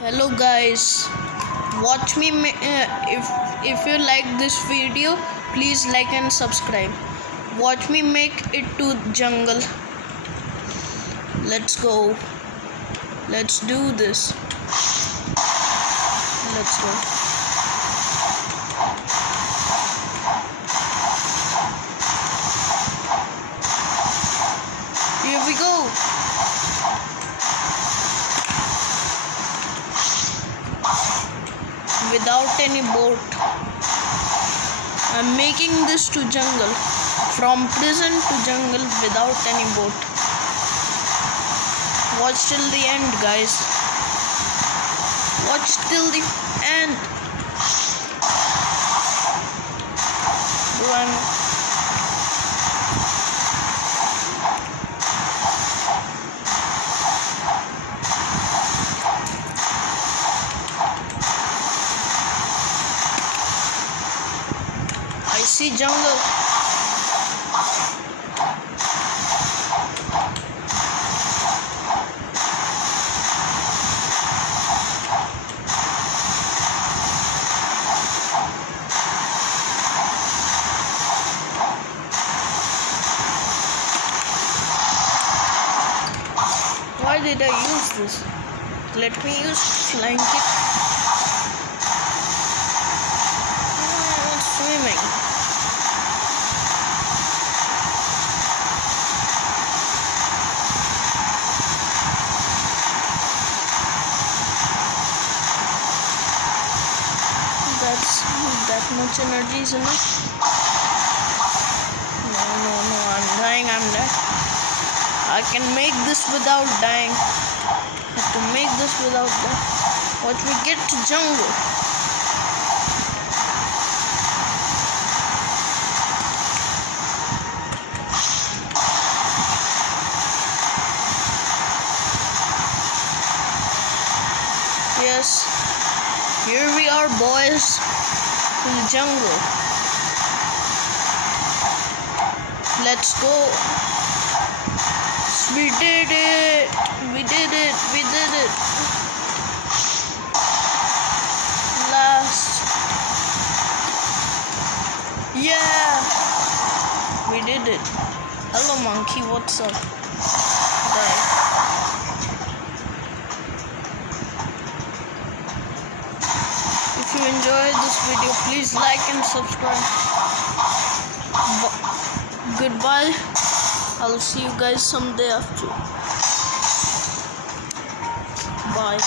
Hello guys, watch me if you like this video, please like and subscribe. Watch me make it to jungle. Let's go. Let's do this. Let's go. Here we go. Without any boat, I'm making this to jungle. From prison to jungle without any boat. Watch till the end, guys. Watch till the end. Run. I see jungle. Why did I use this? Let me use flying kick. I'm not swimming. That much energy is enough. No, I'm dying. I can make this without dying. I have to make this without dying. Watch me get to jungle. Yes, here we are, boys, in the jungle. Let's go. We did it. We did it. We did it. Last. Yeah. We did it. Hello, monkey. What's up? Bye. If you enjoyed this video, please like and subscribe. Goodbye. I'll see you guys someday after. Bye.